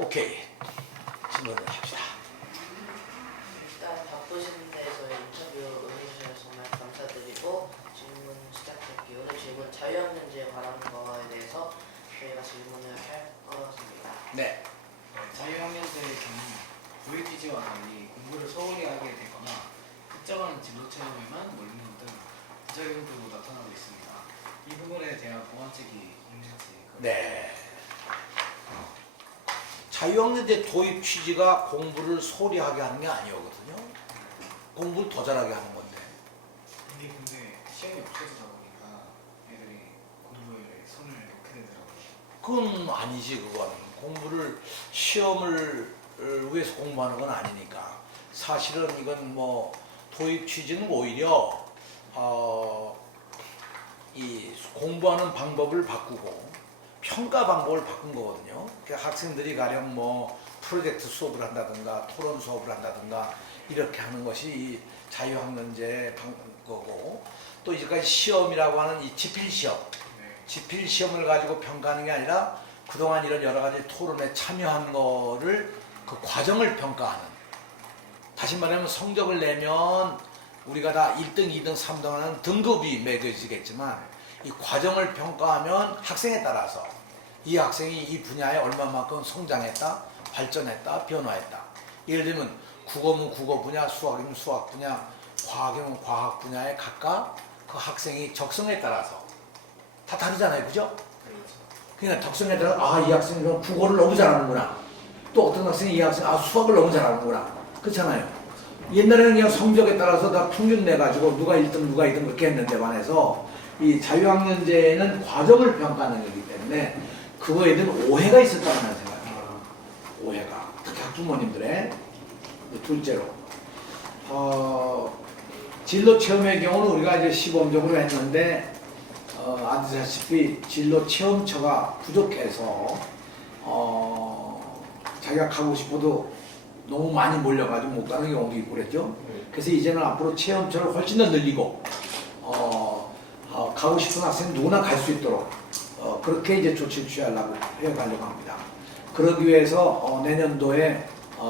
오케이. 질문을 합시다. 일단 바쁘신데 저희 인터뷰 응해주셔서 정말 감사드리고 질문 시작할게요. 오늘 질문 자유학년제에 관한 거에 대해서 저희가 질문을 할 거습니다. 네. 자유학년제의 경우 고액기지와 달리 공부를 소홀히 하게 되거나 특정한 진로 체험에만 몰리는 등 부작용도 나타나고 있습니다. 이 부분에 대한 보완책이 있는지. 네. 자유학년제 도입 취지가 공부를 소홀히 하게 하는 게 아니었거든요. 공부를 더 잘하게 하는 건데. 근데 시험이 없어지다 보니까 애들이 공부에 손을 놓게 되더라고요. 그건 아니지. 그거는 공부를 시험을 위해서 공부하는 건 아니니까. 사실은 이건 뭐 도입 취지는 오히려 이 공부하는 방법을 바꾸고 평가 방법을 바꾼 거거든요. 그러니까 학생들이 가령 뭐 프로젝트 수업을 한다든가 토론 수업을 한다든가 이렇게 하는 것이 이 자유학년제 거고, 또 이제까지 시험이라고 하는 이 지필시험, 지필시험을 가지고 평가하는 게 아니라 그동안 이런 여러 가지 토론에 참여한 거를 그 과정을 평가하는, 다시 말하면 성적을 내면 우리가 다 1등, 2등, 3등 하는 등급이 매겨지겠지만 이 과정을 평가하면 학생에 따라서 이 학생이 이 분야에 얼마만큼 성장했다, 발전했다, 변화했다. 예를 들면 국어면 국어 분야, 수학이면 수학 분야, 과학이면 과학 분야에 각각 그 학생이 적성에 따라서 다 다르잖아요. 그죠? 그냥 적성에 따라서 이 학생이 국어를 너무 잘하는구나. 또 어떤 학생이 이 학생이 수학을 너무 잘하는구나. 그렇잖아요. 옛날에는 그냥 성적에 따라서 다 평균 내가지고 누가 1등 누가 2등 그렇게 했는데 반해서 이 자유학년제는 과정을 평가하는 거기 때문에 그거에 대한 오해가 있었다고 나는 생각해요. 오해가. 특히 학부모님들의. 둘째로 진로 체험의 경우는 우리가 이제 시범적으로 했는데 아시다시피 진로 체험처가 부족해서 자기가 가고 싶어도 너무 많이 몰려가지고 못 가는 경우도 있고 그랬죠. 그래서 이제는 앞으로 체험처를 훨씬 더 늘리고 가고 싶은 학생 누구나 갈 수 있도록 그렇게 이제 조치를 취하려고 해가려고 합니다. 그러기 위해서 내년도에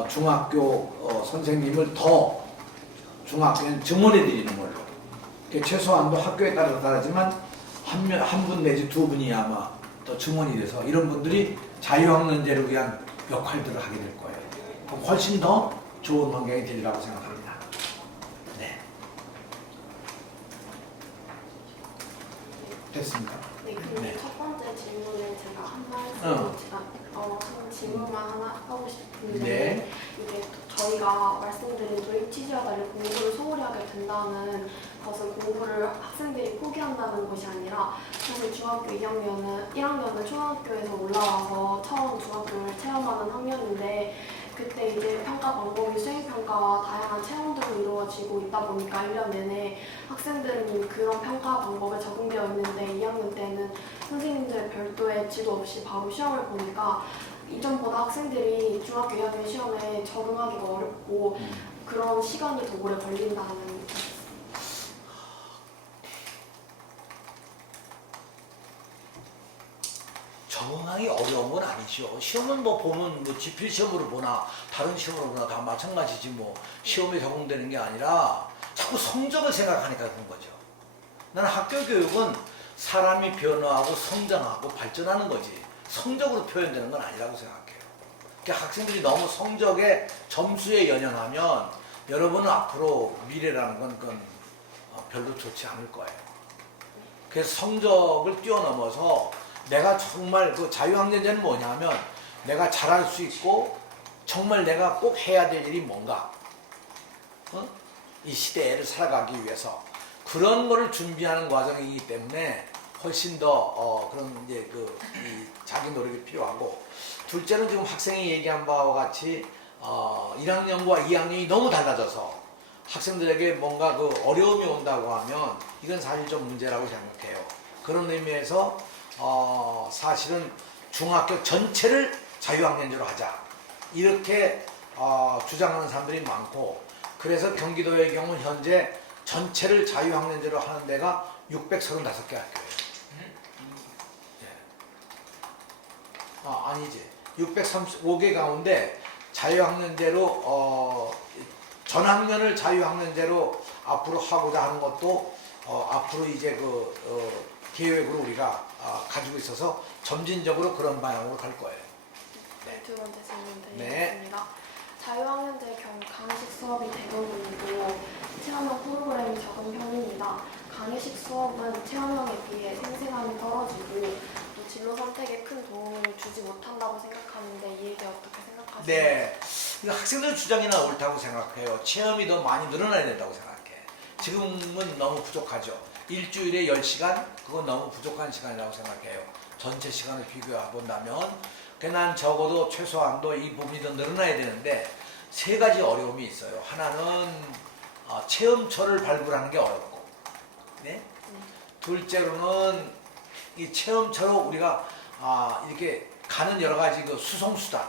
중학교 선생님을 더 중학교에 증원해 드리는 걸로. 최소한도 학교에 따라 다르지만 한 분 내지 두 분이 아마 더 증원이 돼서 이런 분들이 자유학년제를 위한 역할들을 하게 될 거예요. 그럼 훨씬 더 좋은 환경이 되리라고 생각합니다. 네. 됐습니다. 네, 근데 네. 첫 번째 질문을 제가 한 말씀 한 질문만 하나 하고 싶은데 네. 이게 저희가 말씀드린 도입 취지와 달리 공부를 소홀히 하게 된다는 것은 공부를 학생들이 포기한다는 것이 아니라 사실 중학교 1학년은 초등학교에서 올라와서 처음 중학교를 체험하는 학년인데 그때 이제 평가 방법이 수행평가와 다양한 체험들로 이루어지고 있다 보니까 1년 내내 학생들은 그런 평가 방법에 적응되어 있는데 2학년 때는 선생님들 별도의 지도 없이 바로 시험을 보니까 이전보다 학생들이 중학교 2학년 시험에 적응하기가 어렵고 그런 시간이 더 오래 걸린다는. 적응하기 어려운 건 아니죠. 시험은 뭐 보면 뭐 지필 시험으로 보나 다른 시험으로 보나 다 마찬가지지 뭐 시험에 적응되는 게 아니라 자꾸 성적을 생각하니까 그런 거죠. 나는 학교 교육은 사람이 변화하고 성장하고 발전하는 거지 성적으로 표현되는 건 아니라고 생각해요. 그러니까 학생들이 너무 성적에 점수에 연연하면 여러분은 앞으로 미래라는 건 그건 별로 좋지 않을 거예요. 그래서 성적을 뛰어넘어서 내가 정말 그 자유학년제는 뭐냐면 내가 잘할 수 있고 정말 내가 꼭 해야 될 일이 뭔가 이 시대를 살아가기 위해서 그런 거를 준비하는 과정이기 때문에 훨씬 더 그런 이제 이 자기 노력이 필요하고, 둘째는 지금 학생이 얘기한 바와 같이 1학년과 2학년이 너무 달라져서 학생들에게 뭔가 그 어려움이 온다고 하면 이건 사실 좀 문제라고 생각해요. 그런 의미에서 사실은 중학교 전체를 자유학년제로 하자 이렇게 주장하는 사람들이 많고, 그래서 경기도의 경우 현재 전체를 자유학년제로 하는 데가 635개 학교예요. 예. 아니지. 635개 가운데 자유학년제로 전학년을 자유학년제로 앞으로 하고자 하는 것도 앞으로 이제 계획으로 우리가 가지고 있어서 점진적으로 그런 방향으로 갈 거예요. 네. 두 번째 질문 네. 드리겠습니다. 자유학년제 경우 강의식 수업이 대부분이고 체험형 프로그램이 적은 편입니다. 강의식 수업은 체험형에 비해 생생함이 떨어지고 또 진로 선택에 큰 도움을 주지 못한다고 생각하는데 이 얘기 어떻게 생각하세요? 네. 이거 학생들 주장이나 옳다고 생각해요. 체험이 더 많이 늘어나야 된다고 생각해. 지금은 너무 부족하죠. 일주일에 10시간? 그건 너무 부족한 시간이라고 생각해요. 전체 시간을 비교해 본다면. 난 적어도 최소한도 이 부분이 더 늘어나야 되는데 세 가지 어려움이 있어요. 하나는 체험처를 발굴하는 게 어렵고, 네? 둘째로는 이 체험처로 우리가 이렇게 가는 여러 가지 그 수송수단,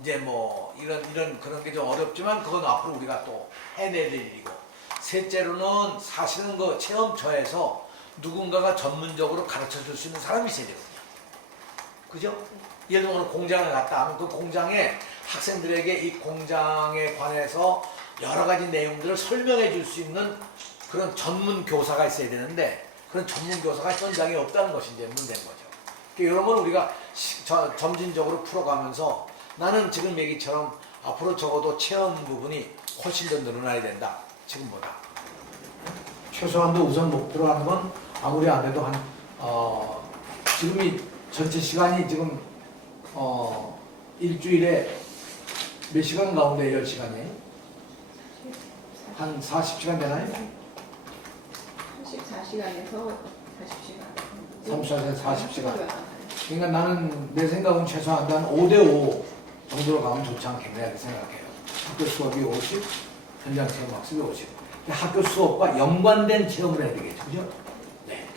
이제 뭐 이런 그런 게 좀 어렵지만 그건 앞으로 우리가 또 해낼 일이고, 셋째로는 사실은 그 체험처에서 누군가가 전문적으로 가르쳐 줄 수 있는 사람이 있어야 되거든요. 그죠? 예를 들어 오늘 공장을 갔다 하면 그 공장에 학생들에게 이 공장에 관해서 여러 가지 내용들을 설명해 줄 수 있는 그런 전문 교사가 있어야 되는데 그런 전문 교사가 현장에 없다는 것이 이제 문제인 거죠. 이런 건 우리가 점진적으로 풀어가면서 나는 지금 얘기처럼 앞으로 적어도 체험 부분이 훨씬 더 늘어나야 된다. 지금보다. 최소한도 우선 목표로 하는 건 아무리 안 해도 지금이 전체 시간이 지금 일주일에 몇 시간 가운데 10시간이에요? 한 40시간 되나요? 34시간에서 40시간. 34시간, 40시간. 그러니까 나는 내 생각은 최소한 한 5대5 정도로 가면 좋지 않겠냐 이렇게 생각해요. 학교 수업이 50, 현장 체험 학습이 50. 학교 수업과 연관된 체험을 해야 되겠죠. 그죠? 네.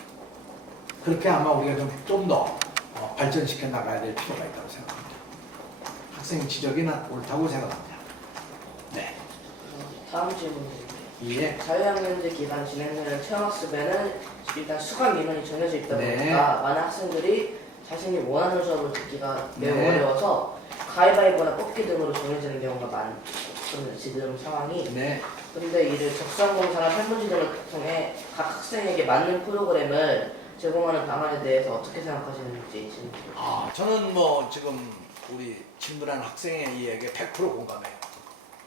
그렇게 아마 우리가 좀 더 발전시켜 나가야 될 필요가 있다고 생각합니다. 학생 지적이나 옳다고 생각합니다. 네. 다음 질문입니다. 예. 자유학년제 기간 진행되는 체험학습에는 일단 수강 민원이 정해져 있다 네. 보니까 많은 학생들이 자신이 원하는 수업을 듣기가 매우 네. 어려워서 가위바위보나 뽑기 등으로 정해지는 경우가 많은 지금 상황이. 네. 그런데 이를 적성검사나 설문지 등을 통해 각 학생에게 맞는 프로그램을 제공하는 방안에 대해서 어떻게 생각하시는지 질문드립니다. 저는 뭐 지금 우리 질문한 학생의 이야기에 100% 공감해요.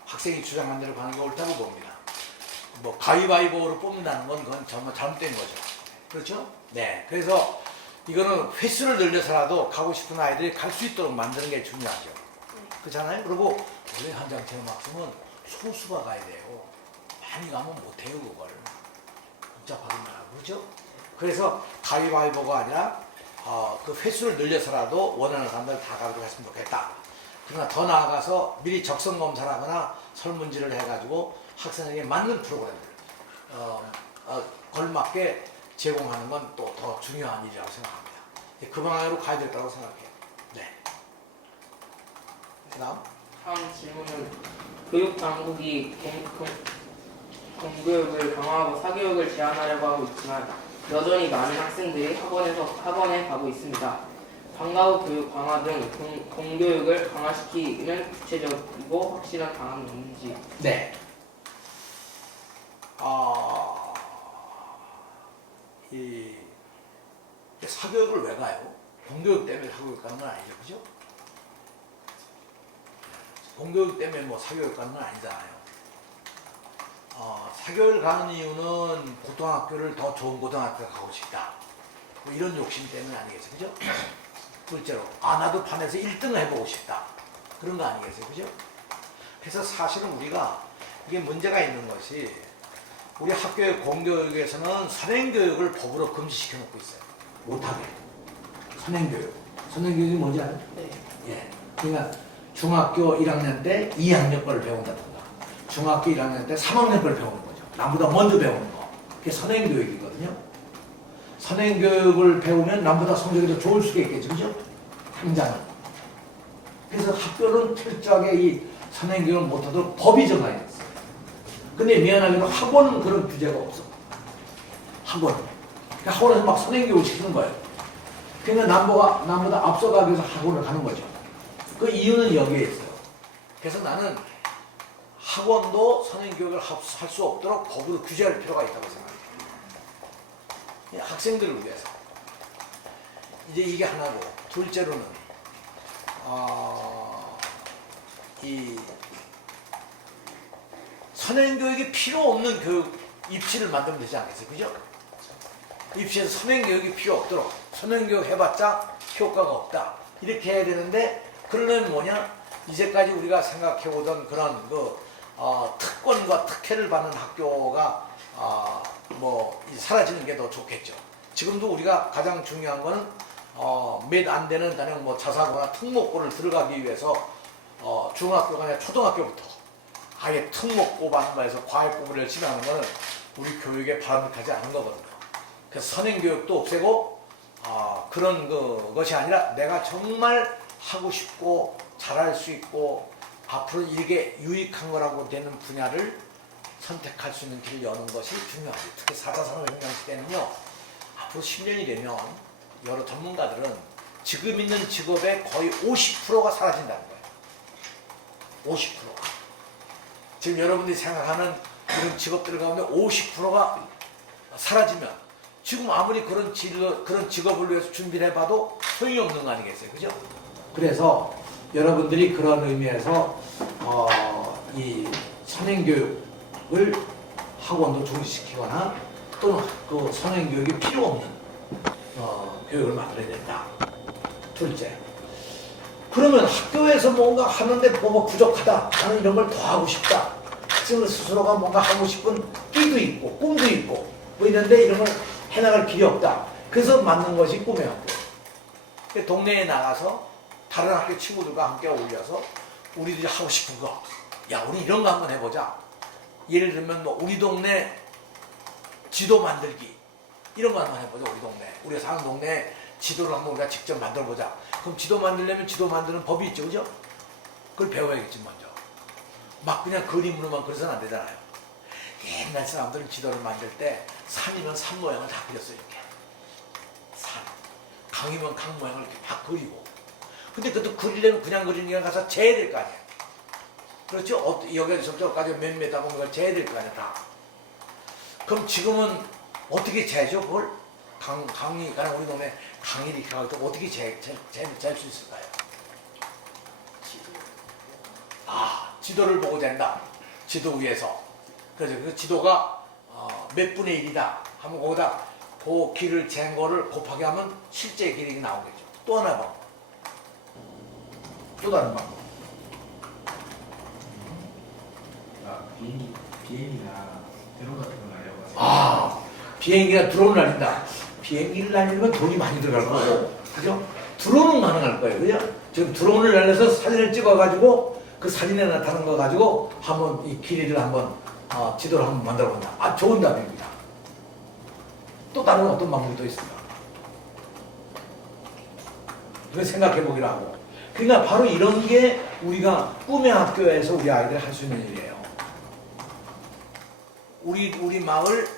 학생이 주장한 대로 가는 게 옳다고 봅니다. 뭐 가위바위보로 뽑는다는 건 그건 정말 잘못된 거죠. 그렇죠? 네. 그래서 이거는 횟수를 늘려서라도 가고 싶은 아이들이 갈 수 있도록 만드는 게 중요하죠. 그렇잖아요? 그리고 원래 현장 체험 학습은 소수가 가야 돼요. 많이 가면 못해요, 그걸. 복잡하게 말하고. 그렇죠? 그래서 가위바위보가 아니라 그 횟수를 늘려서라도 원하는 사람들 다 가도록 했으면 좋겠다. 그러나 더 나아가서 미리 적성 검사를 하거나 설문지를 해가지고 학생에게 맞는 프로그램을 걸맞게 제공하는 건 또 더 중요한 일이라고 생각합니다. 그 방향으로 가야 될 거라고 생각해요. 네. 그다음. 다음 질문은 교육당국이 공교육을 강화하고 사교육을 제한하려고 하고 있지만 여전히 많은 학생들이 학원에 가고 있습니다. 방과 후 교육 강화 등 공교육을 강화시키는 구체적이고 확실한 방안이 있는지. 네. 이 사교육을 왜 가요? 공교육 때문에 사교육 가는 건 아니죠, 그죠? 공교육 때문에 뭐 사교육 가는 건 아니잖아요. 사교육을 가는 이유는 고등학교를 더 좋은 고등학교에 가고 싶다. 뭐 이런 욕심 때문에 아니겠어요, 그죠? 둘째로, 나도 반에서 1등을 해보고 싶다. 그런 거 아니겠어요, 그죠? 그래서 사실은 우리가 이게 문제가 있는 것이 우리 학교의 공교육에서는 선행교육을 법으로 금지시켜 놓고 있어요. 못하게. 선행교육. 선행교육이 뭔지 알아요? 네. 예. 그러니까 중학교 1학년 때 2학년 거를 배운다든가 중학교 1학년 때 3학년 거를 배우는 거죠. 남보다 먼저 배우는 거. 그게 선행교육이거든요. 선행교육을 배우면 남보다 성적이 더 좋을 수가 있겠죠. 그죠? 당장은. 그래서 학교는 철저하게 이 선행교육을 못하도록 법이 정해져 있어요. 근데 미안하게도 학원은 그런 규제가 없어. 학원. 그러니까 학원에서 막 선행교육을 시키는 거예요. 그러니까 남보다 앞서가기 위해서 학원을 가는 거죠. 그 이유는 여기에 있어요. 그래서 나는 학원도 선행교육을 할 수 없도록 법으로 규제할 필요가 있다고 생각해요. 학생들을 위해서. 이제 이게 하나고, 둘째로는 이 선행교육이 필요 없는 교육 입시를 만들면 되지 않겠어요? 그죠? 입시에서 선행교육이 필요 없도록, 선행교육 해봤자 효과가 없다, 이렇게 해야 되는데, 그러려면 뭐냐? 이제까지 우리가 생각해오던 그런 특권과 특혜를 받는 학교가 사라지는 게 더 좋겠죠. 지금도 우리가 가장 중요한 거는 몇 안 되는 단연 자사고나 특목고를 들어가기 위해서 중학교가 아니라 초등학교부터 아예 특목고반 해서 과외공부를 열심히 하는 거는 우리 교육에 바람직하지 않은 거거든요. 그래서 선행교육도 없애고 그런 것이 아니라 내가 정말 하고 싶고 잘할 수 있고 앞으로 이게 유익한 거라고 되는 분야를 선택할 수 있는 길을 여는 것이 중요하죠. 특히 4차 산업혁명 시대는요, 앞으로 10년이 되면 여러 전문가들은 지금 있는 직업의 거의 50%가 사라진다는 거예요. 50%가. 지금 여러분들이 생각하는 이런 직업들 가운데 50%가 사라지면 지금 아무리 그런 직업을 위해서 준비를 해봐도 소용이 없는 거 아니겠어요? 그죠? 그래서 여러분들이 그런 의미에서 이 선행교육을 학원도 중지시키거나 또는 그 선행교육이 필요 없는 교육을 만들어야 된다. 둘째, 그러면 학교에서 뭔가 하는데 뭐가 부족하다, 나는 이런 걸 더 하고 싶다, 학생들 스스로가 뭔가 하고 싶은 끼도 있고 꿈도 있고 있는데 이런 걸 해나갈 길이 없다. 그래서 만든 것이 꿈의 학교. 동네에 나가서 다른 학교 친구들과 함께 어울려서 우리들이 하고 싶은 거, 야 우리 이런 거 한번 해보자. 예를 들면 우리 동네 지도 만들기, 이런 거 한번 해보자. 우리 동네, 우리가 사는 동네 지도를 한번 우리가 직접 만들어보자. 그럼 지도 만들려면 지도 만드는 법이 있죠, 그죠? 그걸 배워야겠지 먼저. 막 그냥 그림으로만 그려서는 안 되잖아요. 옛날 사람들은 지도를 만들 때 산이면 산 모양을 다 그렸어요. 이렇게 산, 강이면 강 모양을 이렇게 막 그리고. 근데 그것도 그리려면 그냥 그리는 게 가서 재야 될 거 아니에요. 그렇죠? 여기에서 저까지 몇 메다 보면 그걸 재야 될 거 아니에요, 다. 그럼 지금은 어떻게 재죠, 그걸? 강이, 가령 우리 동네 강이 이렇게 가고 어떻게 재 수 있을까요? 지도를 보고 잰다. 지도 위에서. 그래서 그 지도가 몇 분의 1이다 하면 거기다 그 길을 잰 거를 곱하기 하면 실제 길이 나오겠죠. 또 하나 방법. 또 다른 방법. 비행기나 드론 같은 거 날려가지고. 비행기가 드론을 날린다. 비행기를 날리면 돈이 많이 들어갈 거고, 그죠? 드론은 가능할 거예요, 그죠? 지금 드론을 날려서 사진을 찍어가지고 그 사진에 나타난 거 가지고 한번 이 길이를 한번 지도를 한번 만들어 본다. 좋은 답입니다. 또 다른 어떤 방법이 또 있습니다. 이거 생각해 보기로 하고. 그러니까 바로 이런 게 우리가 꿈의 학교에서 우리 아이들이 할 수 있는 일이에요. 우리 마을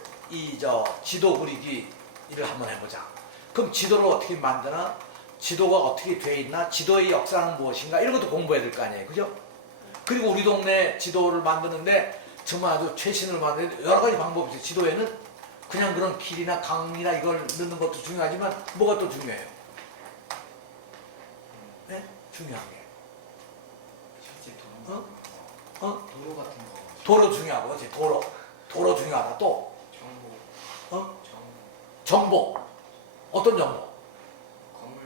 지도 그리기 일을 한번 해보자. 그럼 지도를 어떻게 만드나? 지도가 어떻게 돼 있나? 지도의 역사는 무엇인가? 이런 것도 공부해야 될 거 아니에요, 그죠? 그리고 우리 동네 지도를 만드는데 정말 아주 최신을 만드는 여러 가지 방법이 있어요. 지도에는 그냥 그런 길이나 강이나 이걸 넣는 것도 중요하지만 뭐가 또 중요해요? 네? 중요한 게. 실제 도로 같은 거. 도로 중요하고, 그렇지? 도로 중요하다. 또 정보. 어떤 정보? 건물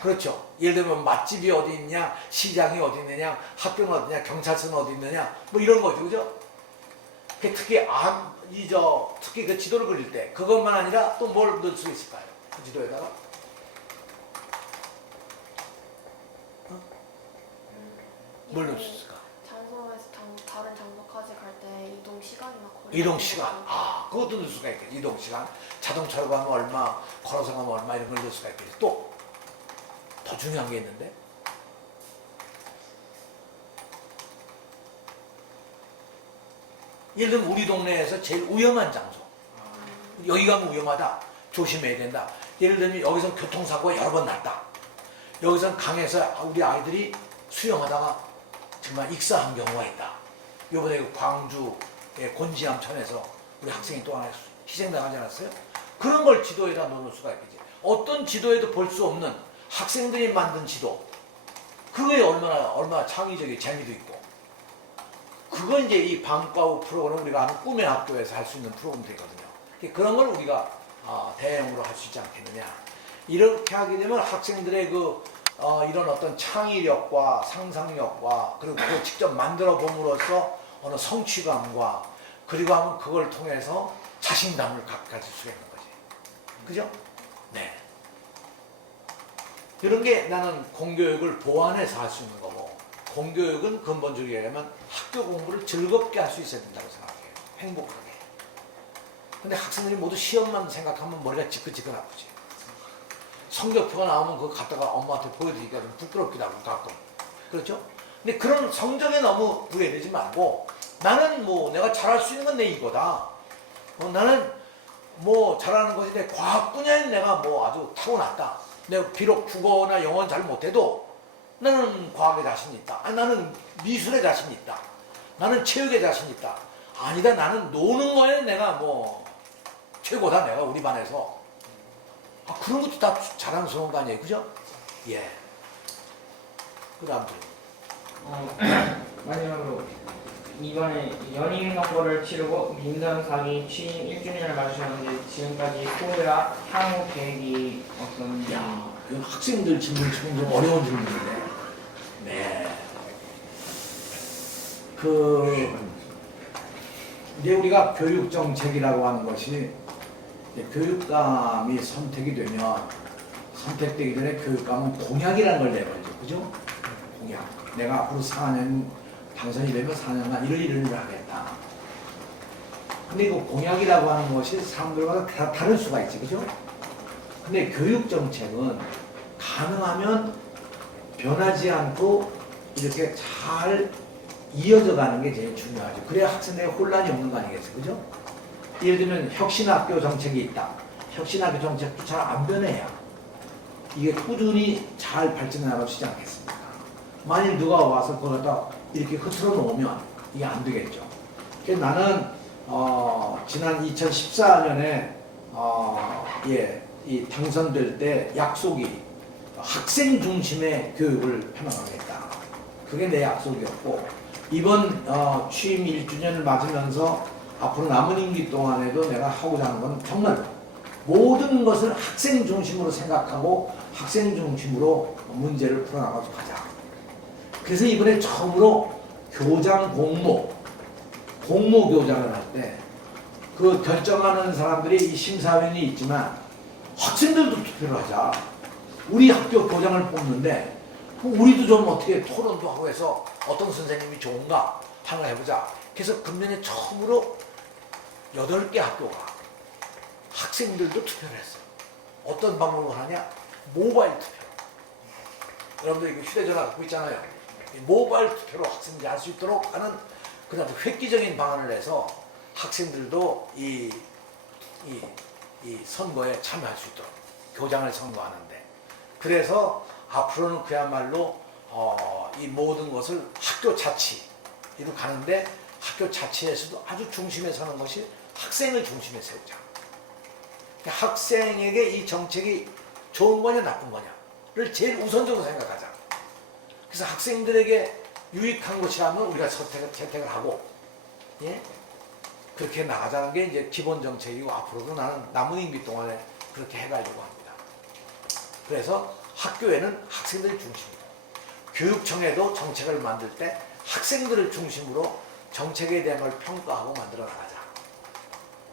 그렇죠. 예를 들면 맛집이 어디 있냐, 시장이 어디 있느냐, 학교는 어디 있냐, 경찰서는 어디 있느냐, 뭐 이런 거죠, 그죠? 특히 특히 그 지도를 그릴 때 그것만 아니라 또 뭘 넣을 수 있을까요? 그 지도에다가 뭘 넣을 수 있을까? 장소에서 다른 장소까지 갈 때 이동 시간이나 거리. 이동 시간. 그것도 넣을 수가 있겠지. 이동 시간. 자동차로 가면 얼마, 걸어서 가면 얼마, 이런 걸 넣을 수가 있겠지. 또 더 중요한 게 있는데. 예를 들면 우리 동네에서 제일 위험한 장소. 여기 가면 위험하다. 조심해야 된다. 예를 들면 여기서 교통사고가 여러 번 났다. 여기서 강에서 우리 아이들이 수영하다가 정말 익사한 경우가 있다. 이번에 그 광주의 곤지암천에서 우리 학생이 또 하나 희생당하지 않았어요? 그런 걸 지도에다 넣을 수가 있겠지. 어떤 지도에도 볼 수 없는 학생들이 만든 지도. 그거에 얼마나 창의적인 재미도 있고. 그건 이제 이 방과 후 프로그램 우리가 하는 꿈의 학교에서 할 수 있는 프로그램들이거든요. 그런 걸 우리가 대형으로 할 수 있지 않겠느냐. 이렇게 하게 되면 학생들의 이런 어떤 창의력과 상상력과 그리고 그걸 직접 만들어 봄으로써 어느 성취감과 그리고 하면 그걸 통해서 자신감을 가질 수가 있는 거지. 그죠? 네. 이런 게 나는 공교육을 보완해서 할 수 있는 거고, 공교육은 근본적으로 얘기하면 학교 공부를 즐겁게 할 수 있어야 된다고 생각해요. 행복하게. 근데 학생들이 모두 시험만 생각하면 머리가 지끈지끈 아프지. 성적표가 나오면 그거 갖다가 엄마한테 보여드리기가 좀 부끄럽기도 하고 가끔. 그렇죠? 근데 그런 성적에 너무 부여되지 말고 나는 뭐 내가 잘할 수 있는 건 내 이거다. 나는 뭐 잘하는 것이 내 과학 분야에 내가 뭐 아주 타고났다. 내가 비록 국어나 영어는 잘 못해도 나는 과학에 자신 있다. 아니, 나는 미술에 자신 있다. 나는 체육에 자신 있다. 아니다. 나는 노는 거에 내가 뭐 최고다. 내가 우리 반에서. 그런 것도 다 자랑스러운 거 아니에요? 그죠? 예. 그 다음 마지막으로 이번에 연임 선거를 치르고 민정상이 취임 1주년을 맞으셨는데 지금까지 소회와 향후 계획이 어떤지. 야, 이건 학생들 질문 치면 좀 어려운 질문인데. 네. 이제 우리가 교육정책이라고 하는 것이 교육감이 선택되기 전에 교육감은 공약이라는 걸 내버리죠. 그죠? 공약. 내가 앞으로 4년 당선이 되면 4년간 이런 일을 하겠다. 근데 그 공약이라고 하는 것이 사람들마다 다 다를 수가 있지. 그죠? 근데 교육정책은 가능하면 변하지 않고 이렇게 잘 이어져 가는 게 제일 중요하죠. 그래야 학생들에게 혼란이 없는 거 아니겠어요? 그죠? 예를 들면 혁신학교 정책이 있다. 혁신학교 정책도 잘 안 변해야 이게 꾸준히 잘 발전해 나갈 수 있지 않겠습니까? 만일 누가 와서 그걸 갖다 이렇게 흐트러 놓으면 이게 안 되겠죠. 그래서 나는 지난 2014년에 이 당선될 때 약속이 학생 중심의 교육을 펴나가겠다. 그게 내 약속이었고 이번 취임 1주년을 맞으면서 앞으로 남은 임기 동안에도 내가 하고자 하는 건 정말 모든 것을 학생 중심으로 생각하고 학생 중심으로 문제를 풀어나가서 가자. 그래서 이번에 처음으로 교장 공모 교장을 할 때 그 결정하는 사람들이 이 심사위원이 있지만 학생들도 투표를 하자. 우리 학교 교장을 뽑는데 우리도 좀 어떻게 토론도 하고 해서 어떤 선생님이 좋은가 하는 걸 해보자. 그래서 금년에 처음으로 8개 학교가 학생들도 투표를 했어요. 어떤 방법으로 하냐? 모바일 투표. 여러분들 이거 휴대전화 갖고 있잖아요. 이 모바일 투표로 학생들이 할 수 있도록 하는 그다음에 획기적인 방안을 내서 학생들도 이 선거에 참여할 수 있도록 교장을 선거하는데 그래서 앞으로는 그야말로 이 모든 것을 학교 자치로 가는데 학교 자치에서도 아주 중심에 서는 것이 학생을 중심에 세우자. 학생에게 이 정책이 좋은 거냐 나쁜 거냐를 제일 우선적으로 생각하자. 그래서 학생들에게 유익한 것이라면 우리가 채택을 하고, 예? 그렇게 나가자는 게 이제 기본 정책이고 앞으로도 나는 남은 임기 동안에 그렇게 해가려고 합니다. 그래서 학교에는 학생들이 중심으로, 교육청에도 정책을 만들 때 학생들을 중심으로 정책에 대한 걸 평가하고 만들어 나가자.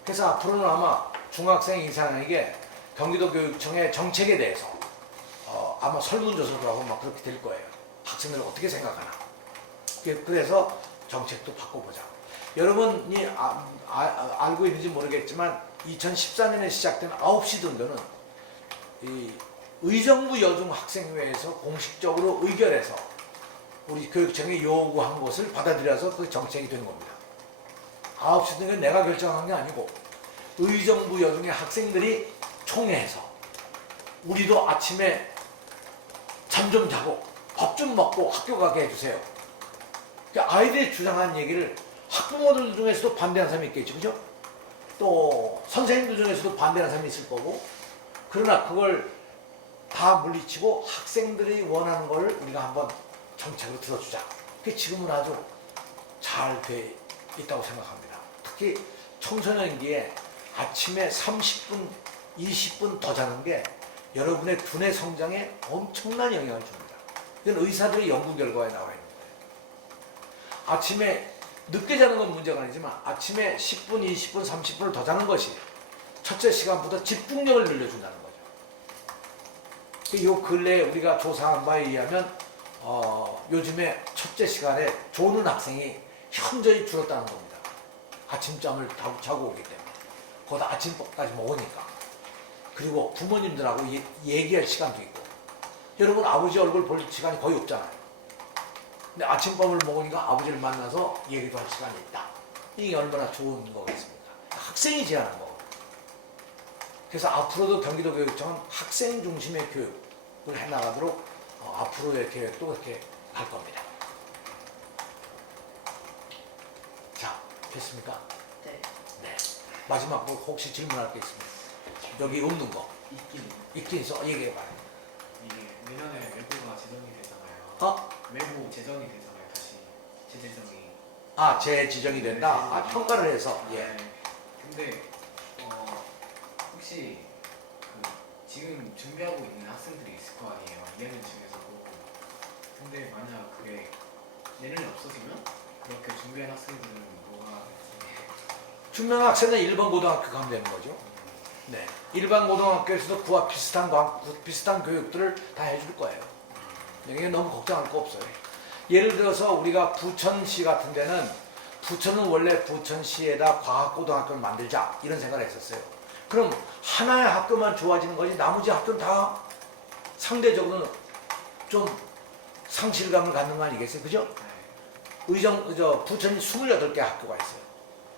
그래서 앞으로는 아마 중학생 이상에게 경기도 교육청의 정책에 대해서 아마 설문조사도 하고 막 그렇게 될 거예요. 학생들을 어떻게 생각하나. 그래서 정책도 바꿔보자. 여러분이 알고 있는지 모르겠지만 2014년에 시작된 9시 등교는 이 의정부 여중학생회에서 공식적으로 의결해서 우리 교육청이 요구한 것을 받아들여서 그 정책이 된 겁니다. 9시 등교는 내가 결정한 게 아니고 의정부 여중의 학생들이 총회해서 우리도 아침에 잠 좀 자고 밥 좀 먹고 학교 가게 해주세요. 그러니까 아이들이 주장한 얘기를 학부모들 중에서도 반대하는 사람이 있겠죠. 그죠? 또 선생님들 중에서도 반대하는 사람이 있을 거고, 그러나 그걸 다 물리치고 학생들이 원하는 걸 우리가 한번 정책으로 들어주자. 그게 지금은 아주 잘 돼 있다고 생각합니다. 특히 청소년기에 아침에 30분, 20분 더 자는 게 여러분의 두뇌 성장에 엄청난 영향을 줍니다. 이건 의사들의 연구 결과에 나와 있는 거예요. 아침에 늦게 자는 건 문제가 아니지만 아침에 10분, 20분, 30분을 더 자는 것이 첫째 시간부터 집중력을 늘려준다는 거죠. 이 근래에 우리가 조사한 바에 의하면 요즘에 첫째 시간에 조는 학생이 현저히 줄었다는 겁니다. 아침잠을 자고 오기 때문에. 거기다 아침밥까지 먹으니까. 그리고 부모님들하고 얘기할 시간도 있고. 여러분 아버지 얼굴 볼 시간이 거의 없잖아요. 근데 아침밥을 먹으니까 아버지를 만나서 얘기도 할 시간이 있다. 이게 얼마나 좋은 거겠습니까? 학생이 제안한 거거든요. 그래서 앞으로도 경기도교육청은 학생 중심의 교육을 해나가도록 앞으로의 계획도 그렇게 갈 겁니다. 자, 됐습니까? 네. 네. 마지막으로 혹시 질문할 게 있습니까? 여기 없는 거. 있긴 있어. 얘기해봐요. 이게 내년에 외부가 제정이 되잖아요. 어? 외부 제정이 되잖아요. 다시 재제정이. 아, 재지정이 된다? 아, 평가를 해서. 예. 네. 근데 혹시 그 지금 준비하고 있는 학생들이 있을 거 아니에요. 2학년 중에서도. 근데 만약 그게 내년에 없어지면 그렇게 준비한 학생들은 뭐가 될지. 중면 학생은 일반 고등학교 가면 되는 거죠. 네. 일반 고등학교에서도 그와 비슷한 교육들을 다 해줄 거예요. 여기에 너무 걱정할 거 없어요. 예를 들어서 우리가 부천시 같은 데는 부천은 원래 부천시에다 과학고등학교를 만들자 이런 생각을 했었어요. 그럼 하나의 학교만 좋아지는 거지 나머지 학교는 다 상대적으로 좀 상실감을 갖는 거 아니겠어요? 그죠? 부천이 28개 학교가 있어요.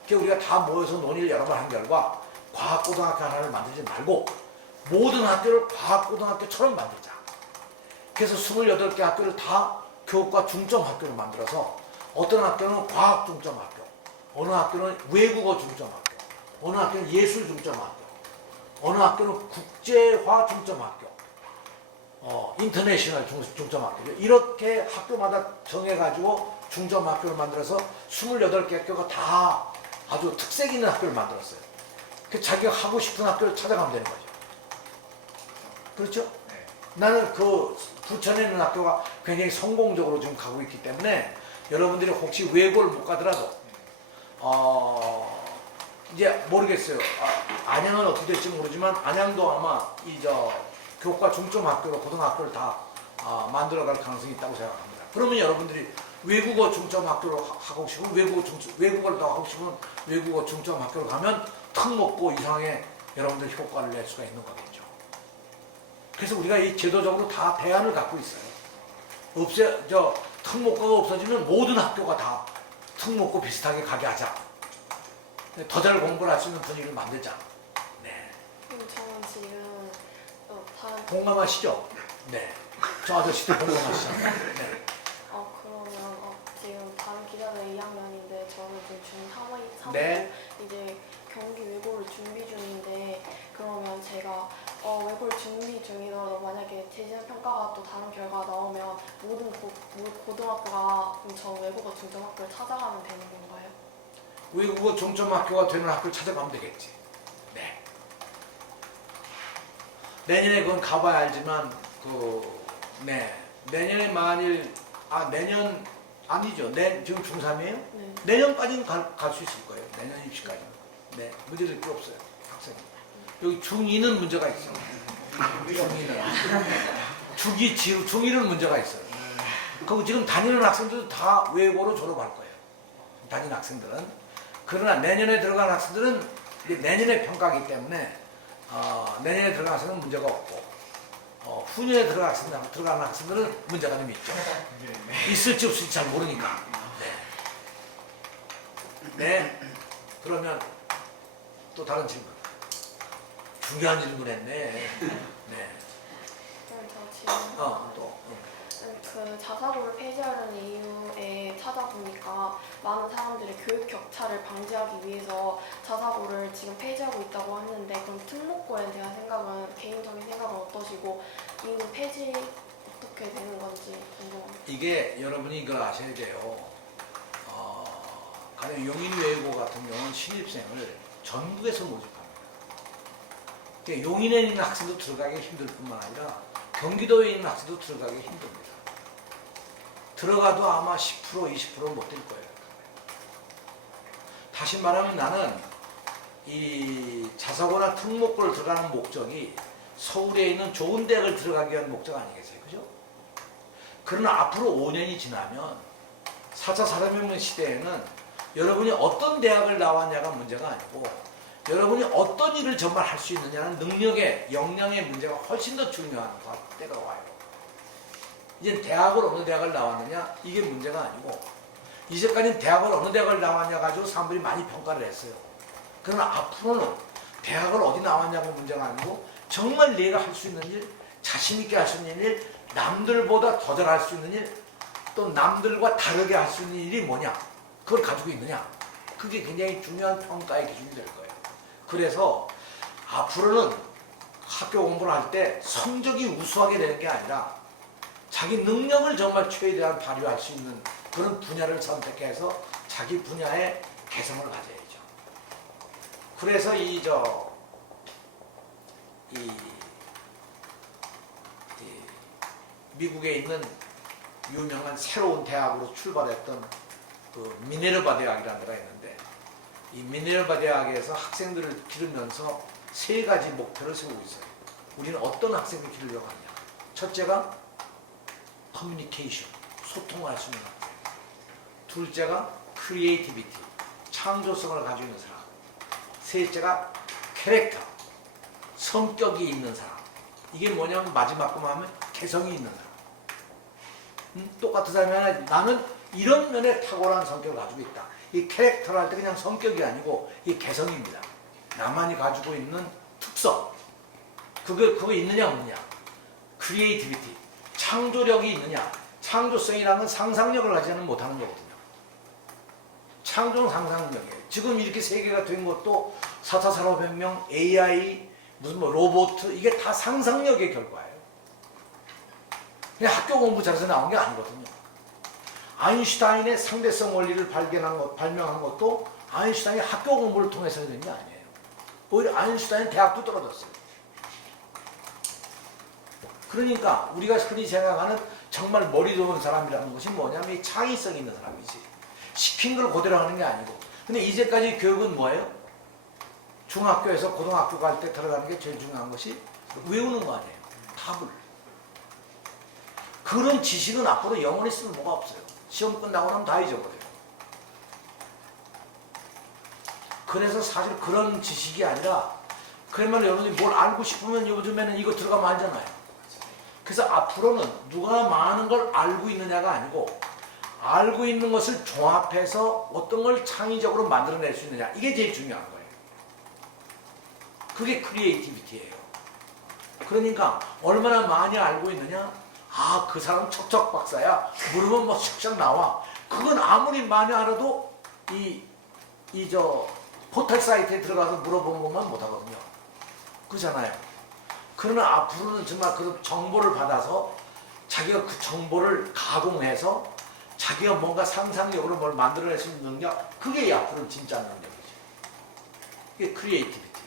그러니까 우리가 다 모여서 논의를 여러 번 한 결과 과학고등학교 하나를 만들지 말고 모든 학교를 과학고등학교처럼 만들자. 그래서 28개 학교를 다 교과 중점 학교로 만들어서 어떤 학교는 과학 중점 학교, 어느 학교는 외국어 중점 학교, 어느 학교는 예술 중점 학교, 어느 학교는 국제화 중점 학교, 인터내셔널 중점 학교. 이렇게 학교마다 정해가지고 중점 학교를 만들어서 28개 학교가 다 아주 특색 있는 학교를 만들었어요. 그 자기가 하고 싶은 학교를 찾아가면 되는 거죠. 그렇죠? 네. 나는 그 부천에 있는 학교가 굉장히 성공적으로 지금 가고 있기 때문에 여러분들이 혹시 외고를 못 가더라도 이제 모르겠어요. 안양은 어떻게 될지 모르지만 안양도 아마 교과 중점 학교로 고등학교를 다 만들어갈 가능성이 있다고 생각합니다. 그러면 여러분들이 외국어 중점 학교로 하고 싶으면 외국어를 더 하고 싶으면 외국어 중점 학교로 가면 특목고 이상의 여러분들 효과를 낼 수가 있는 거겠죠. 그래서 우리가 이 제도적으로 다 대안을 갖고 있어요. 특목고가 없어지면 모든 학교가 다 특목고 비슷하게 가게 하자. 더 잘 공부를 할 수 있는 분위기를 만들자. 네. 저는 지금 다른 공감하시죠? 네. 저 아저씨도 공감하시잖아요. 네. 그러면 지금 다른 기자들 2학년인데 저는 지금 중3이고 네. 이제 경기 외고를 준비 중인데 그러면 제가 외고를 준비 중이더라도 만약에 재지정 평가가 또 다른 결과가 나오면 모든 고등학교가 전 외국어 중점학교를 찾아가면 되는 건가요? 외국어 중점 학교가 되는 학교를 찾아가면 되겠지. 네. 내년에 그건 가봐야 알지만 내년에 만일 내년 아니죠. 지금 중3이에요? 네. 내년까지는 갈 수 있을 거예요. 내년 입시까지는. 네. 문제될 게 없어요. 학생. 여기 중2는 문제가 있어요. 중2는 문제가 있어요. 그리고 지금 다니는 학생들도 다 외고로 졸업할 거예요. 다니는 학생들은. 그러나 내년에 들어간 학생들은 이제 내년에 평가하기 때문에 내년에 들어간 학생은 문제가 없고 후년에 들어간 학생들은 문제가 좀 있죠. 있을지 없을지 잘 모르니까. 네. 그러면 또 다른 질문. 중요한 질문 했네. 네. 쌤, 저 질문 또. 그 자사고를 폐지하려는 이유에 찾아보니까 많은 사람들이 교육 격차를 방지하기 위해서 자사고를 지금 폐지하고 있다고 했는데, 그럼 특목고에 대한 생각은, 개인적인 생각은 어떠시고 이후 폐지 어떻게 되는 건지 궁금합니다. 이게 여러분이 이걸 아셔야 돼요. 가령 용인외고 같은 경우는 신입생을 전국에서 모집합니다. 그러니까 용인에 있는 학생도 들어가기 힘들 뿐만 아니라 경기도에 있는 학생도 들어가기 힘듭니다. 들어가도 아마 10% 20%는 못 될 거예요. 다시 말하면 나는 이 자사고나 특목고를 들어가는 목적이 서울에 있는 좋은 대학을 들어가기 위한 목적 아니겠어요? 그죠? 그러나 앞으로 5년이 지나면 4차 산업혁명 시대에는 여러분이 어떤 대학을 나왔냐가 문제가 아니고 여러분이 어떤 일을 정말 할 수 있느냐는 능력의, 역량의 문제가 훨씬 더 중요한 때가 와요. 이제 대학을 어느 대학을 나왔느냐 이게 문제가 아니고 이제까지는 대학을 어느 대학을 나왔냐 가지고 사람들이 많이 평가를 했어요. 그러나 앞으로는 대학을 어디 나왔냐가 문제가 아니고 정말 내가 할 수 있는 일, 자신 있게 할 수 있는 일, 남들보다 더 잘 할 수 있는 일, 또 남들과 다르게 할 수 있는 일이 뭐냐, 그걸 가지고 있느냐, 그게 굉장히 중요한 평가의 기준이 될 거예요. 그래서 앞으로는 학교 공부를 할 때 성적이 우수하게 되는 게 아니라 자기 능력을 정말 최대한 발휘할 수 있는 그런 분야를 선택해서 자기 분야의 개성을 가져야죠. 그래서 미국에 있는 유명한 새로운 대학으로 출발했던 그 미네르바 대학이라는 데가 있는데, 이 미네르바 대학에서 학생들을 기르면서 3가지 목표를 세우고 있어요. 우리는 어떤 학생을 기르려고 하냐. 첫째가 커뮤니케이션, 소통을 할 수 있는 학생. 둘째가 크리에이티비티, 창조성을 가지고 있는 사람. 셋째가 캐릭터, 성격이 있는 사람. 이게 뭐냐면 마지막 것만 하면 개성이 있는 사람. 똑같은 사람이 하나, 나는 이런 면에 탁월한 성격을 가지고 있다. 이 캐릭터를 할 때 그냥 성격이 아니고 이 개성입니다. 나만이 가지고 있는 특성. 그거 있느냐 없느냐. 크리에이티비티, 창조력이 있느냐. 창조성이라는 건 상상력을 가지지는 못하는 거거든요. 창조는 상상력이에요. 지금 이렇게 세계가 된 것도 4차 산업혁명, AI, 무슨 로봇, 이게 다 상상력의 결과예요. 그냥 학교 공부 잘해서 나온 게 아니거든요. 아인슈타인의 상대성 원리를 발명한 것도 아인슈타인이 학교 공부를 통해서 된 게 아니에요. 오히려 아인슈타인은 대학도 떨어졌어요. 그러니까 우리가 흔히 생각하는 정말 머리 좋은 사람이라는 것이 뭐냐면 이 창의성이 있는 사람이지. 시킨 걸 그대로 하는 게 아니고. 근데 이제까지 교육은 뭐예요? 중학교에서 고등학교 갈 때 들어가는 게 제일 중요한 것이 외우는 거 아니에요. 답을. 그런 지식은 앞으로 영원히 쓰는 뭐가 없어요. 시험 끝나고 나면 다 잊어버려요. 그래서 사실 그런 지식이 아니라, 그러면 여러분이 뭘 알고 싶으면 요즘에는 이거 들어가면 알잖아요. 그래서 앞으로는 누가 많은 걸 알고 있느냐가 아니고 알고 있는 것을 종합해서 어떤 걸 창의적으로 만들어낼 수 있느냐, 이게 제일 중요한 거예요. 그게 크리에이티비티예요. 그러니까 얼마나 많이 알고 있느냐, 아, 그 사람 척척 박사야, 물으면 뭐 슉슉 나와. 그건 아무리 많이 알아도 포털 사이트에 들어가서 물어보는 것만 못하거든요. 그렇잖아요. 그러나 앞으로는 정말 그 정보를 받아서 자기가 그 정보를 가공해서 자기가 뭔가 상상력으로 뭘 만들어낼 수 있는 능력, 그게 앞으로는 진짜 능력이죠. 이게 크리에이티비티.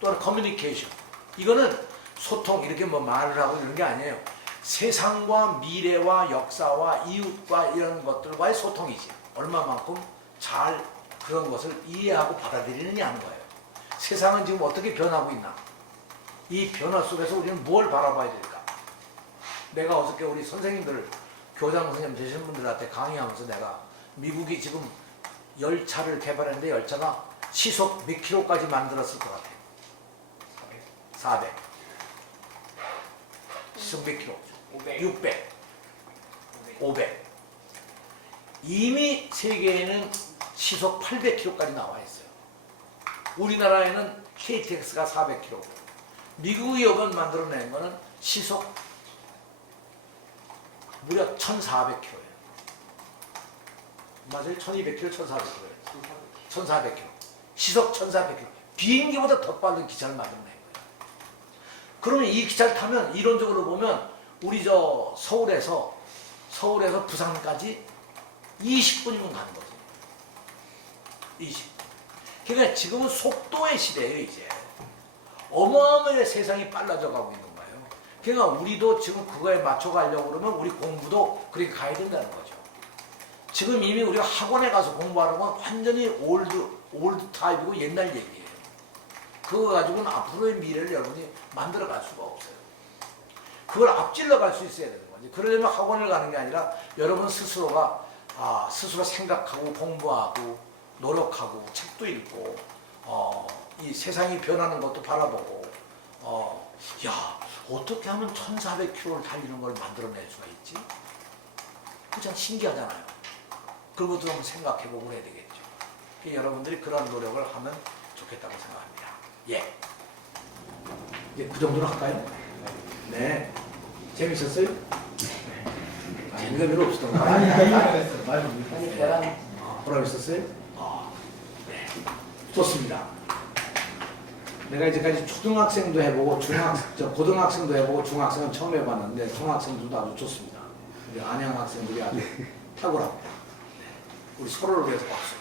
또한 커뮤니케이션. 이거는 소통, 이렇게 뭐 말을 하고 이런 게 아니에요. 세상과 미래와 역사와 이웃과 이런 것들과의 소통이지. 얼마만큼 잘 그런 것을 이해하고 받아들이느냐 하는 거예요. 세상은 지금 어떻게 변하고 있나? 이 변화 속에서 우리는 뭘 바라봐야 될까? 내가 어저께 우리 선생님들, 교장 선생님 되시는 분들한테 강의하면서 내가 미국이 지금 열차를 개발했는데 열차가 시속 몇 킬로까지 만들었을 것 같아요? 400. 시속 몇 킬로? 600. 500. 이미 세계에는 시속 800km까지 나와 있어요. 우리나라에는 KTX가 400km. 미국이 이번 만들어낸 거는 시속 무려 1,400km예요. 맞아요? 1,200km, 1,400km예요. 1,400km. 시속 1,400km. 비행기보다 더 빠른 기차를 만들어낸 거예요. 그러면 이 기차를 타면 이론적으로 보면 우리 저 서울에서 부산까지 20분이면 가는 거죠. 20분. 그러니까 지금은 속도의 시대예요, 이제. 어마어마하게 세상이 빨라져 가고 있는 거예요. 그러니까 우리도 지금 그거에 맞춰 가려고 그러면 우리 공부도 그렇게 가야 된다는 거죠. 지금 이미 우리가 학원에 가서 공부하는 건 완전히 올드 타입이고 옛날 얘기예요. 그거 가지고는 앞으로의 미래를 여러분이 만들어 갈 수가 없어요. 그걸 앞질러 갈 수 있어야 되는 거지. 그러려면 학원을 가는 게 아니라 여러분 스스로가 스스로 생각하고 공부하고 노력하고 책도 읽고 이 세상이 변하는 것도 바라보고 야 어떻게 하면 1,400km를 달리는 걸 만들어낼 수가 있지? 그거 참 신기하잖아요. 그런 것도 한번 생각해보고 그래야 되겠죠. 여러분들이 그런 노력을 하면 좋겠다고 생각합니다. 예. 이제 그 정도로 할까요? 네. 재밌었어요? 네. 재미가 별로 없었던 거 아니 같아요. 계란 보람 있었어요? 네. 좋습니다. 내가 이제까지 초등학생도 해보고 고등학생도 해보고 중학생은 처음 해봤는데 중학생들도 아주 좋습니다. 우리 안양 학생들이 아주 탁월합니다. 네. 우리 서로를 위해서 박수.